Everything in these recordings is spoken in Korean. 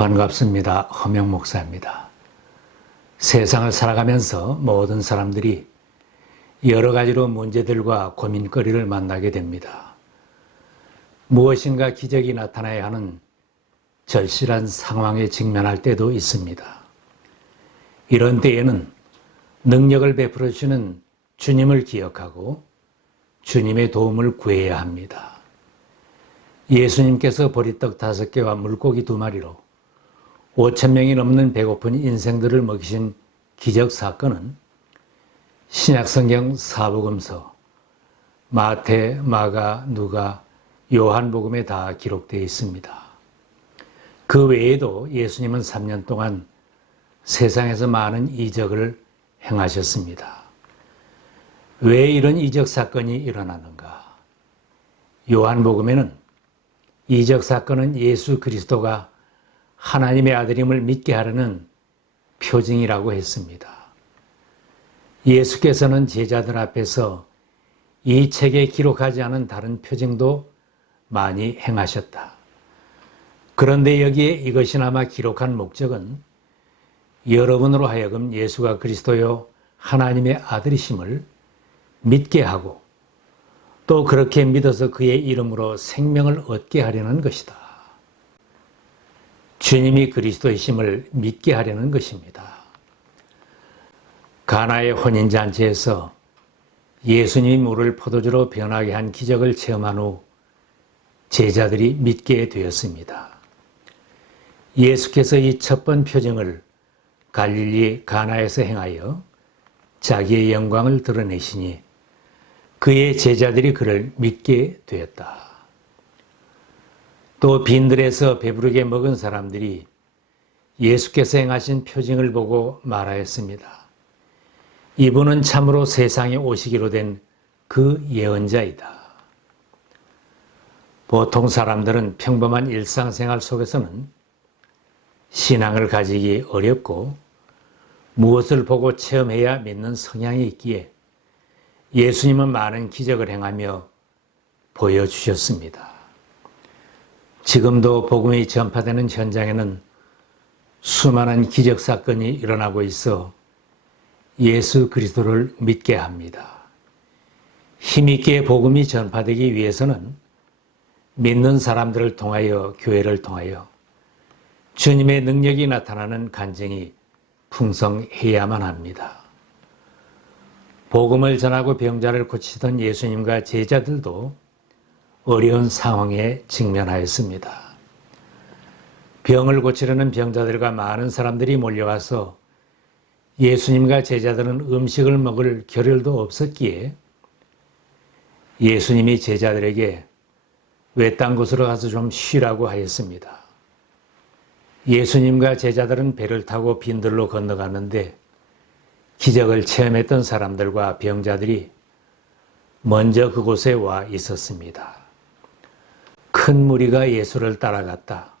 반갑습니다. 허명 목사입니다. 세상을 살아가면서 모든 사람들이 여러 가지로 문제들과 고민거리를 만나게 됩니다. 무엇인가 기적이 나타나야 하는 절실한 상황에 직면할 때도 있습니다. 이런 때에는 능력을 베풀어 주시는 주님을 기억하고 주님의 도움을 구해야 합니다. 예수님께서 보리떡 5개와 물고기 2마리로 5,000명이 넘는 배고픈 인생들을 먹이신 기적 사건은 신약성경 사복음서 마태, 마가, 누가, 요한복음에 다 기록되어 있습니다. 그 외에도 예수님은 3년 동안 세상에서 많은 이적을 행하셨습니다. 왜 이런 이적 사건이 일어나는가? 요한복음에는 이적 사건은 예수 그리스도가 하나님의 아들임을 믿게 하려는 표징이라고 했습니다. 예수께서는 제자들 앞에서 이 책에 기록하지 않은 다른 표징도 많이 행하셨다. 그런데 여기에 이것이나마 기록한 목적은 여러분으로 하여금 예수가 그리스도요 하나님의 아들이심을 믿게 하고 또 그렇게 믿어서 그의 이름으로 생명을 얻게 하려는 것이다. 주님이 그리스도이심을 믿게 하려는 것입니다. 가나의 혼인잔치에서 예수님이 물을 포도주로 변하게 한 기적을 체험한 후 제자들이 믿게 되었습니다. 예수께서 이 첫 번 표징을 갈릴리 가나에서 행하여 자기의 영광을 드러내시니 그의 제자들이 그를 믿게 되었다. 또 빈들에서 배부르게 먹은 사람들이 예수께서 행하신 표징을 보고 말하였습니다. 이분은 참으로 세상에 오시기로 된 그 예언자이다. 보통 사람들은 평범한 일상생활 속에서는 신앙을 가지기 어렵고 무엇을 보고 체험해야 믿는 성향이 있기에 예수님은 많은 기적을 행하며 보여주셨습니다. 지금도 복음이 전파되는 현장에는 수많은 기적 사건이 일어나고 있어 예수 그리스도를 믿게 합니다. 힘있게 복음이 전파되기 위해서는 믿는 사람들을 통하여 교회를 통하여 주님의 능력이 나타나는 간증이 풍성해야만 합니다. 복음을 전하고 병자를 고치던 예수님과 제자들도 어려운 상황에 직면하였습니다. 병을 고치려는 병자들과 많은 사람들이 몰려와서 예수님과 제자들은 음식을 먹을 겨를도 없었기에 예수님이 제자들에게 외딴 곳으로 가서 좀 쉬라고 하였습니다. 예수님과 제자들은 배를 타고 빈들로 건너갔는데 기적을 체험했던 사람들과 병자들이 먼저 그곳에 와 있었습니다. 큰 무리가 예수를 따라갔다.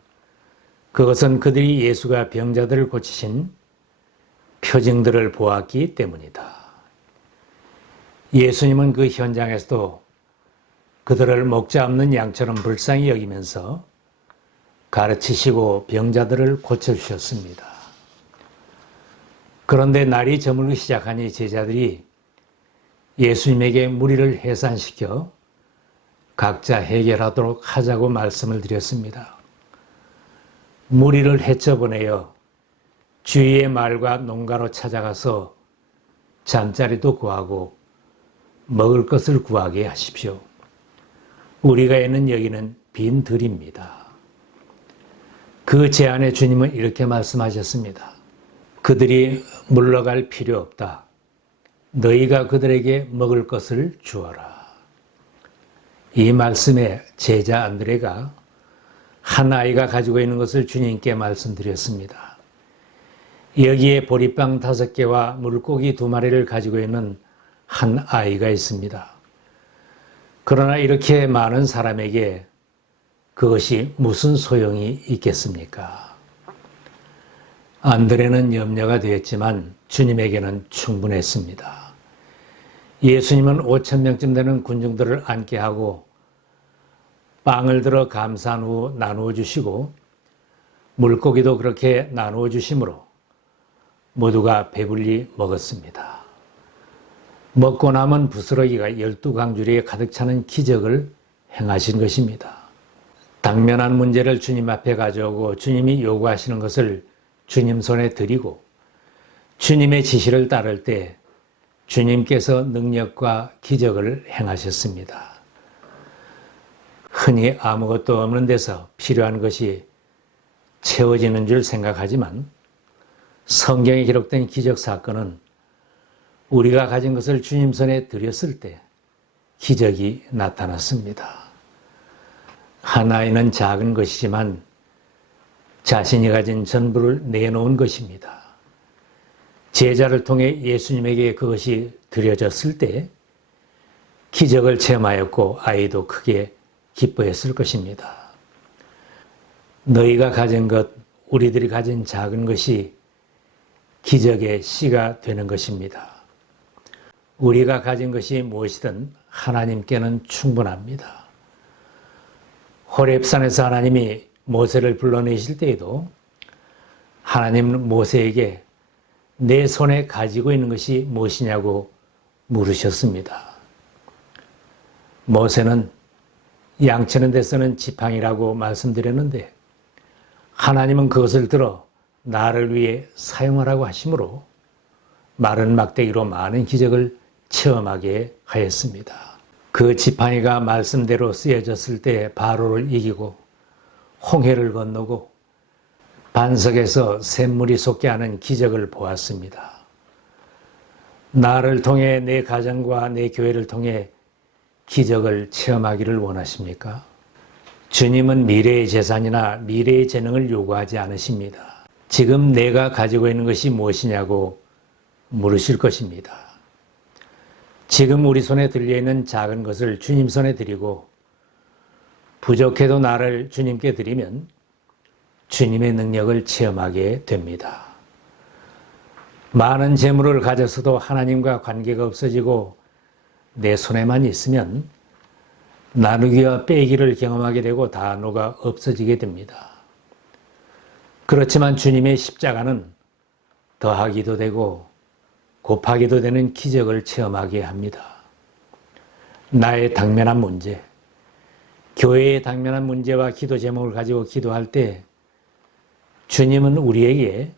그것은 그들이 예수가 병자들을 고치신 표징들을 보았기 때문이다. 예수님은 그 현장에서도 그들을 목자 없는 양처럼 불쌍히 여기면서 가르치시고 병자들을 고쳐주셨습니다. 그런데 날이 저물기 시작하니 제자들이 예수님에게 무리를 해산시켜 각자 해결하도록 하자고 말씀을 드렸습니다. 무리를 헤쳐보내어 주위의 마을과 농가로 찾아가서 잠자리도 구하고 먹을 것을 구하게 하십시오. 우리가 있는 여기는 빈 들입니다. 그 제안에 주님은 이렇게 말씀하셨습니다. 그들이 물러갈 필요 없다. 너희가 그들에게 먹을 것을 주어라. 이 말씀에 제자 안드레가 한 아이가 가지고 있는 것을 주님께 말씀드렸습니다. 여기에 보리빵 5개와 물고기 2마리를 가지고 있는 한 아이가 있습니다. 그러나 이렇게 많은 사람에게 그것이 무슨 소용이 있겠습니까? 안드레는 염려가 되었지만 주님에게는 충분했습니다. 예수님은 5,000명쯤 되는 군중들을 앉게 하고 빵을 들어 감사한 후 나누어 주시고 물고기도 그렇게 나누어 주심으로 모두가 배불리 먹었습니다. 먹고 남은 부스러기가 12강줄에 가득 차는 기적을 행하신 것입니다. 당면한 문제를 주님 앞에 가져오고 주님이 요구하시는 것을 주님 손에 드리고 주님의 지시를 따를 때 주님께서 능력과 기적을 행하셨습니다. 흔히 아무것도 없는 데서 필요한 것이 채워지는 줄 생각하지만 성경에 기록된 기적 사건은 우리가 가진 것을 주님 손에 드렸을 때 기적이 나타났습니다. 한 아이는 작은 것이지만 자신이 가진 전부를 내놓은 것입니다. 제자를 통해 예수님에게 그것이 드려졌을 때 기적을 체험하였고 아이도 크게 기뻐했을 것입니다. 너희가 가진 것, 우리들이 가진 작은 것이 기적의 씨가 되는 것입니다. 우리가 가진 것이 무엇이든 하나님께는 충분합니다. 호렙산에서 하나님이 모세를 불러내실 때에도 하나님은 모세에게 내 손에 가지고 있는 것이 무엇이냐고 물으셨습니다. 모세는 양치는 데 쓰는 지팡이라고 말씀드렸는데 하나님은 그것을 들어 나를 위해 사용하라고 하심으로 마른 막대기로 많은 기적을 체험하게 하였습니다. 그 지팡이가 말씀대로 쓰여졌을 때 바로를 이기고 홍해를 건너고 반석에서 샘물이 솟게 하는 기적을 보았습니다. 나를 통해 내 가정과 내 교회를 통해 기적을 체험하기를 원하십니까? 주님은 미래의 재산이나 미래의 재능을 요구하지 않으십니다. 지금 내가 가지고 있는 것이 무엇이냐고 물으실 것입니다. 지금 우리 손에 들려있는 작은 것을 주님 손에 드리고 부족해도 나를 주님께 드리면 주님의 능력을 체험하게 됩니다. 많은 재물을 가졌어도 하나님과 관계가 없어지고 내 손에만 있으면 나누기와 빼기를 경험하게 되고 단호가 없어지게 됩니다. 그렇지만 주님의 십자가는 더하기도 되고 곱하기도 되는 기적을 체험하게 합니다. 나의 당면한 문제, 교회의 당면한 문제와 기도 제목을 가지고 기도할 때 주님은 우리에게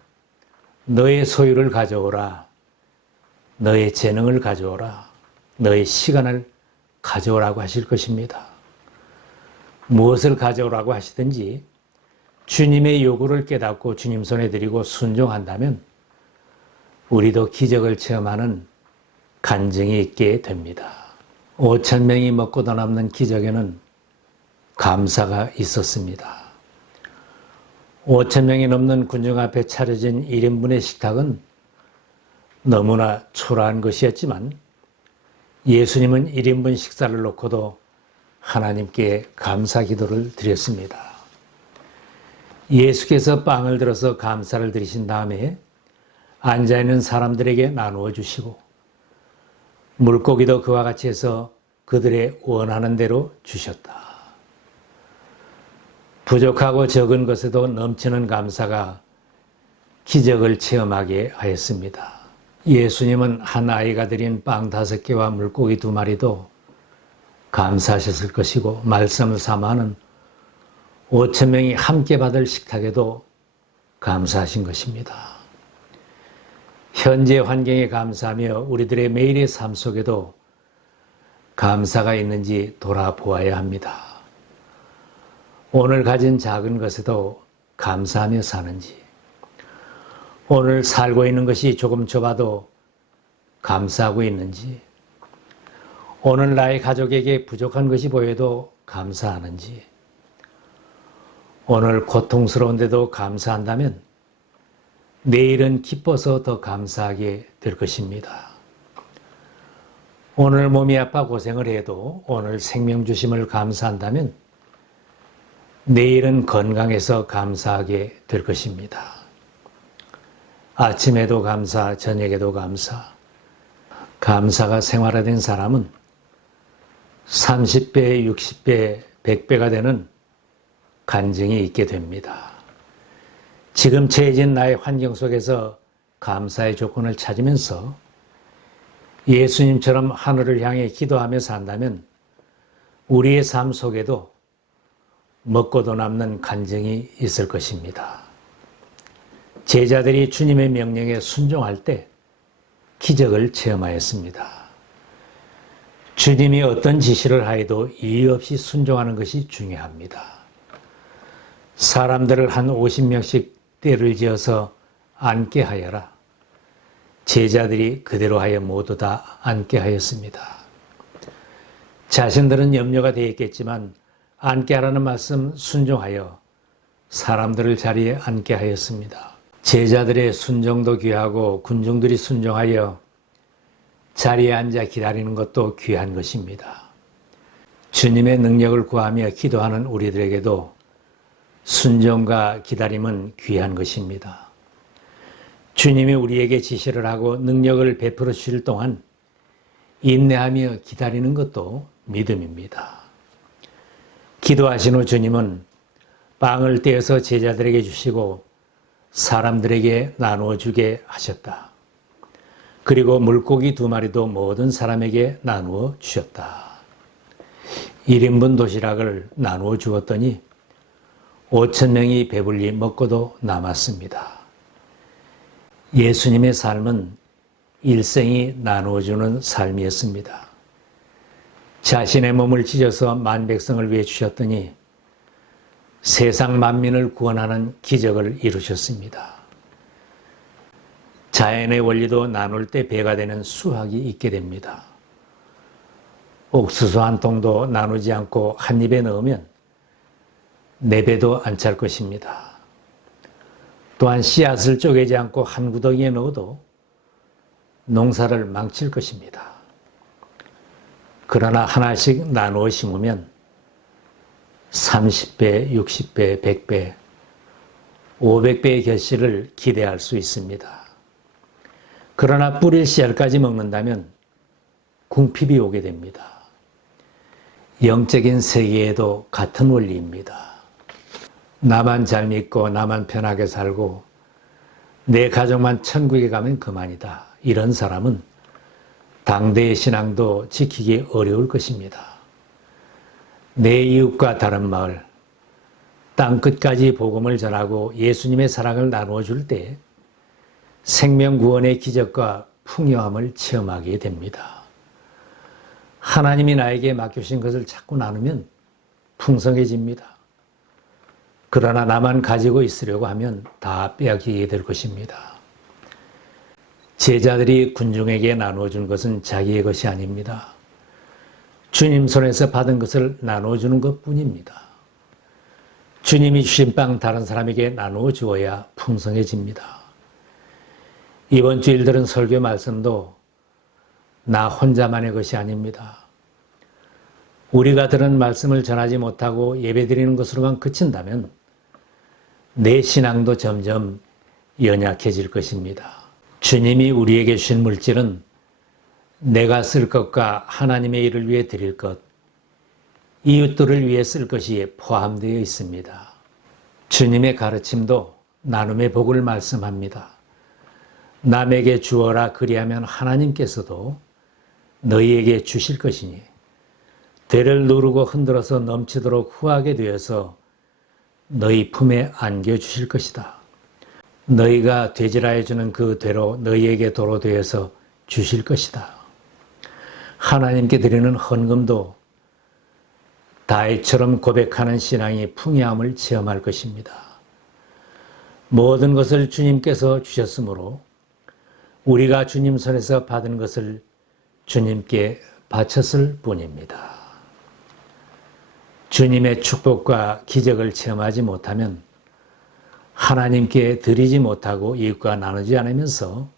너의 소유를 가져오라, 너의 재능을 가져오라, 너의 시간을 가져오라고 하실 것입니다. 무엇을 가져오라고 하시든지 주님의 요구를 깨닫고 주님 손에 드리고 순종한다면 우리도 기적을 체험하는 간증이 있게 됩니다. 5,000명이 먹고 더 남는 기적에는 감사가 있었습니다. 5,000명이 넘는 군중 앞에 차려진 1인분의 식탁은 너무나 초라한 것이었지만 예수님은 1인분 식사를 놓고도 하나님께 감사 기도를 드렸습니다. 예수께서 빵을 들어서 감사를 드리신 다음에 앉아있는 사람들에게 나누어 주시고 물고기도 그와 같이 해서 그들의 원하는 대로 주셨다. 부족하고 적은 것에도 넘치는 감사가 기적을 체험하게 하였습니다. 예수님은 한 아이가 드린 빵 5개와 물고기 2마리도 감사하셨을 것이고 말씀을 삼아하는 5,000명이 함께 받을 식탁에도 감사하신 것입니다. 현재 환경에 감사하며 우리들의 매일의 삶 속에도 감사가 있는지 돌아보아야 합니다. 오늘 가진 작은 것에도 감사하며 사는지, 오늘 살고 있는 것이 조금 좁아도 감사하고 있는지, 오늘 나의 가족에게 부족한 것이 보여도 감사하는지, 오늘 고통스러운데도 감사한다면 내일은 기뻐서 더 감사하게 될 것입니다. 오늘 몸이 아파 고생을 해도 오늘 생명 주심을 감사한다면 내일은 건강해서 감사하게 될 것입니다. 아침에도 감사, 저녁에도 감사. 감사가 생활화된 사람은 30배, 60배, 100배가 되는 간증이 있게 됩니다. 지금 처해진 나의 환경 속에서 감사의 조건을 찾으면서 예수님처럼 하늘을 향해 기도하며 산다면 우리의 삶 속에도 먹고도 남는 간증이 있을 것입니다. 제자들이 주님의 명령에 순종할 때 기적을 체험하였습니다. 주님이 어떤 지시를 하여도 이의 없이 순종하는 것이 중요합니다. 사람들을 한 50명씩 떼를 지어서 앉게 하여라. 제자들이 그대로 하여 모두 다 앉게 하였습니다. 자신들은 염려가 되었겠지만 앉게 하라는 말씀 순종하여 사람들을 자리에 앉게 하였습니다. 제자들의 순종도 귀하고 군중들이 순종하여 자리에 앉아 기다리는 것도 귀한 것입니다. 주님의 능력을 구하며 기도하는 우리들에게도 순종과 기다림은 귀한 것입니다. 주님이 우리에게 지시를 하고 능력을 베풀어 주실 동안 인내하며 기다리는 것도 믿음입니다. 기도하신 후 주님은 빵을 떼어서 제자들에게 주시고 사람들에게 나누어 주게 하셨다. 그리고 물고기 2마리도 모든 사람에게 나누어 주셨다. 1인분 도시락을 나누어 주었더니 5,000명이 배불리 먹고도 남았습니다. 예수님의 삶은 일생이 나누어주는 삶이었습니다. 자신의 몸을 찢어서 만백성을 위해 주셨더니 세상 만민을 구원하는 기적을 이루셨습니다. 자연의 원리도 나눌 때 배가 되는 수학이 있게 됩니다. 옥수수 한 통도 나누지 않고 한 입에 넣으면 4배도 안 찰 것입니다. 또한 씨앗을 쪼개지 않고 한 구덩이에 넣어도 농사를 망칠 것입니다. 그러나 하나씩 나누어 심으면 30배, 60배, 100배, 500배의 결실을 기대할 수 있습니다. 그러나 뿌릴 씨알까지 먹는다면 궁핍이 오게 됩니다. 영적인 세계에도 같은 원리입니다. 나만 잘 믿고 나만 편하게 살고 내 가족만 천국에 가면 그만이다. 이런 사람은 당대의 신앙도 지키기 어려울 것입니다. 내 이웃과 다른 마을, 땅끝까지 복음을 전하고 예수님의 사랑을 나누어 줄 때 생명구원의 기적과 풍요함을 체험하게 됩니다. 하나님이 나에게 맡겨주신 것을 자꾸 나누면 풍성해집니다. 그러나 나만 가지고 있으려고 하면 다 빼앗기게 될 것입니다. 제자들이 군중에게 나누어 준 것은 자기의 것이 아닙니다. 주님 손에서 받은 것을 나누어 주는 것뿐입니다. 주님이 주신 빵 다른 사람에게 나누어 주어야 풍성해집니다. 이번 주일 들은 설교 말씀도 나 혼자만의 것이 아닙니다. 우리가 들은 말씀을 전하지 못하고 예배드리는 것으로만 그친다면 내 신앙도 점점 연약해질 것입니다. 주님이 우리에게 주신 물질은 내가 쓸 것과 하나님의 일을 위해 드릴 것, 이웃들을 위해 쓸 것이 포함되어 있습니다. 주님의 가르침도 나눔의 복을 말씀합니다. 남에게 주어라 그리하면 하나님께서도 너희에게 주실 것이니 대를 누르고 흔들어서 넘치도록 후하게 되어서 너희 품에 안겨주실 것이다. 너희가 되질하여 주는 그 되로 너희에게 도로 되어서 주실 것이다. 하나님께 드리는 헌금도 다윗처럼 고백하는 신앙이 풍요함을 체험할 것입니다. 모든 것을 주님께서 주셨으므로 우리가 주님 손에서 받은 것을 주님께 바쳤을 뿐입니다. 주님의 축복과 기적을 체험하지 못하면 하나님께 드리지 못하고 이웃과 나누지 않으면서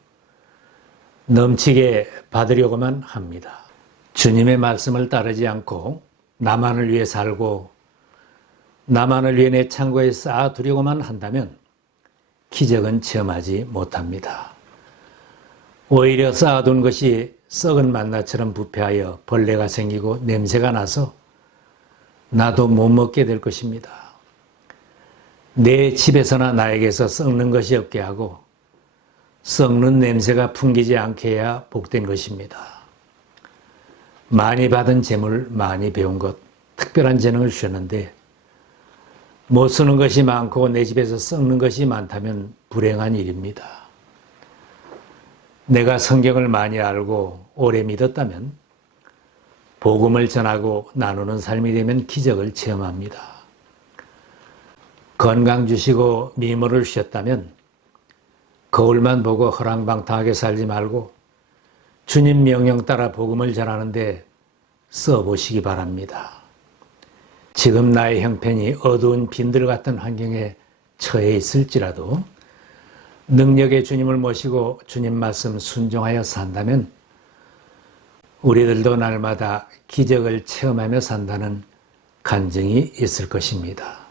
넘치게 받으려고만 합니다. 주님의 말씀을 따르지 않고 나만을 위해 살고 나만을 위해 내 창고에 쌓아두려고만 한다면 기적은 체험하지 못합니다. 오히려 쌓아둔 것이 썩은 만나처럼 부패하여 벌레가 생기고 냄새가 나서 나도 못 먹게 될 것입니다. 내 집에서나 나에게서 썩는 것이 없게 하고 썩는 냄새가 풍기지 않게 해야 복된 것입니다. 많이 받은 재물, 많이 배운 것, 특별한 재능을 주셨는데 못 쓰는 것이 많고 내 집에서 썩는 것이 많다면 불행한 일입니다. 내가 성경을 많이 알고 오래 믿었다면 복음을 전하고 나누는 삶이 되면 기적을 체험합니다. 건강 주시고 미모를 주셨다면 거울만 보고 허랑방탕하게 살지 말고 주님 명령 따라 복음을 전하는데 써보시기 바랍니다. 지금 나의 형편이 어두운 빈들 같은 환경에 처해 있을지라도 능력의 주님을 모시고 주님 말씀 순종하여 산다면 우리들도 날마다 기적을 체험하며 산다는 간증이 있을 것입니다.